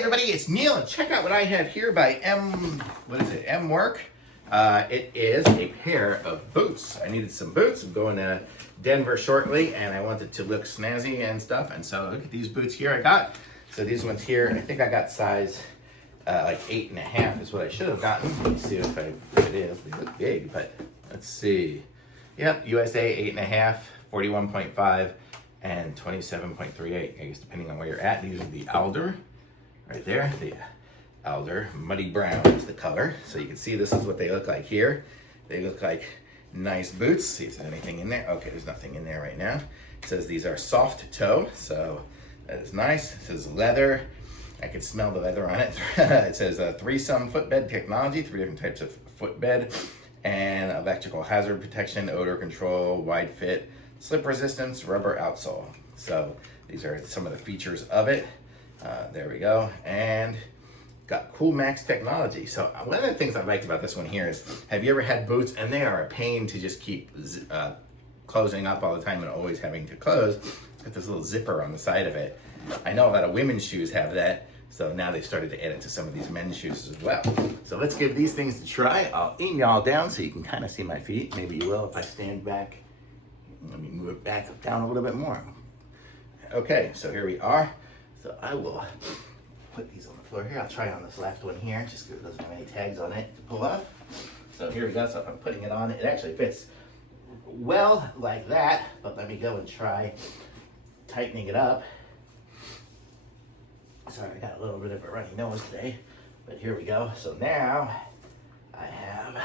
everybody, it's Neil, and check out what I have here by MWork. It is a pair of boots. I needed some boots. I'm going to Denver shortly, and I wanted to look snazzy and stuff, and so look at these boots here I got. So these ones here, I think I got size like 8.5 is what I should have gotten. Let's see if it is. They look big, but let's see. Yep, USA 8.5, 41.5, and 27.38, I guess, depending on where you're at. These are the Alder, right there. The Alder Muddy Brown is the color. So you can see this is what they look like here. They look like nice boots. See if there's anything in there. Okay, there's nothing in there right now. It says these are soft toe, so that is nice. It says leather. I can smell the leather on it. It says threesome footbed technology, 3 different types of footbed, and electrical hazard protection, odor control, wide fit, slip resistance, rubber outsole. So these are some of the features of it. There we go. And got Cool Max technology. So one of the things I liked about this one here is, have you ever had boots and they are a pain to just keep closing up all the time and always having to close? It's got this little zipper on the side of it. I know a lot of women's shoes have that, so now they've started to add it to some of these men's shoes as well. So let's give these things a try. I'll aim y'all down so you can kind of see my feet. Maybe you will if I stand back. Let me move it back down a little bit more. Okay, so here we are. So I will put these on the floor here. I'll try on this left one here, just because it doesn't have any tags on it to pull off. So here we go. So I'm putting it on. It actually fits well like that, but let me go and try tightening it up. Sorry, I got a little bit of a runny nose today, but here we go. So now I have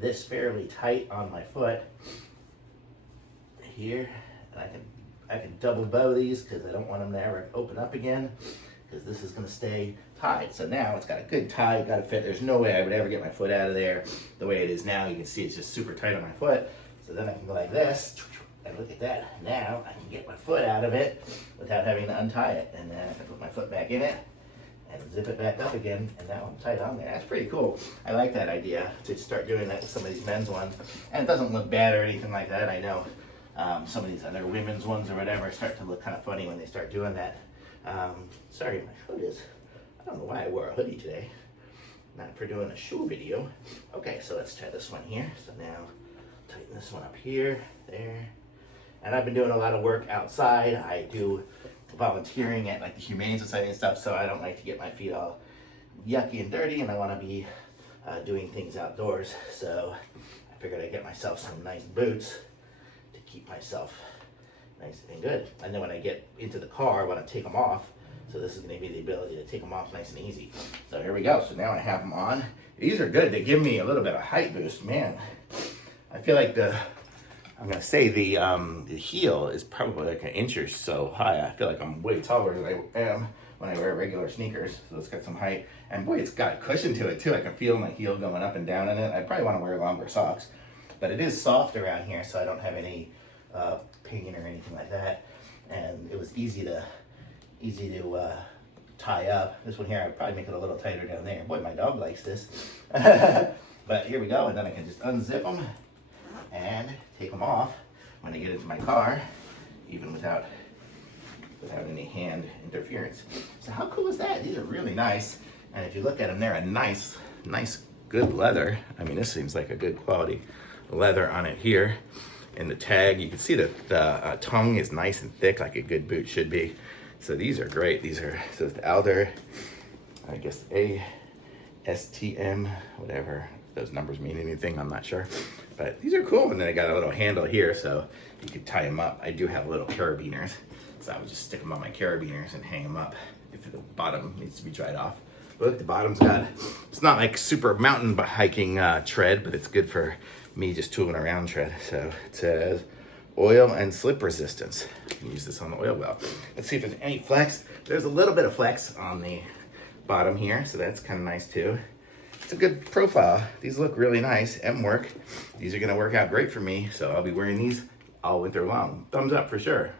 this fairly tight on my foot here, and I can double bow these because I don't want them to ever open up again, because this is going to stay tied. So now it's got a good tie, got to fit. There's no way I would ever get my foot out of there the way it is now. You can see it's just super tight on my foot. So then I can go like this, and look at that. Now I can get my foot out of it without having to untie it, and then I can put my foot back in it and zip it back up again, and now I'm tight on there. That's pretty cool. I like that idea, to start doing that with some of these men's ones, and it doesn't look bad or anything like that. I know some of these other women's ones or whatever start to look kind of funny when they start doing that. Sorry, my hood is, I don't know why I wore a hoodie today. Not for doing a shoe video. Okay, so let's try this one here. So now tighten this one up here, there. And I've been doing a lot of work outside. I do volunteering at like the Humane Society and stuff, so I don't like to get my feet all yucky and dirty, and I want to be doing things outdoors. So I figured I'd get myself some nice boots to keep myself nice and good. And then when I get into the car, I want to take them off. So this is going to be the ability to take them off nice and easy. So here we go. So now I have them on. These are good. They give me a little bit of height boost. Man, I feel like I'm going to say the heel is probably like 1 inch or so high. I feel like I'm way taller than I am when I wear regular sneakers. So it's got some height. And boy, it's got cushion to it too. I can feel my heel going up and down in it. I probably want to wear longer socks. But it is soft around here, so I don't have any pain or anything like that. And it was easy to tie up. This one here, I'd probably make it a little tighter down there. Boy, my dog likes this. But here we go, and then I can just unzip them and take them off when I get into my car, even without any hand interference. So how cool is that? These are really nice. And if you look at them, they're a nice, good leather. I mean, this seems like a good quality leather on it here. In the tag, you can see that the tongue is nice and thick, like a good boot should be. So these are great. These are, so it's the Alder, I guess ASTM, whatever those numbers mean anything, I'm not sure. But these are cool. And then they got a little handle here, so you could tie them up. I do have little carabiners, so I would just stick them on my carabiners and hang them up if the bottom needs to be dried off. But look, the bottom's got, it's not like super mountain hiking tread, but it's good for me just tooling around tread. So it says oil and slip resistance. You can use this on the oil well. Let's see if there's any flex. There's a little bit of flex on the bottom here, so that's kind of nice too. It's a good profile. These look really nice. MWork. These are gonna work out great for me, so I'll be wearing these all winter long. Thumbs up for sure.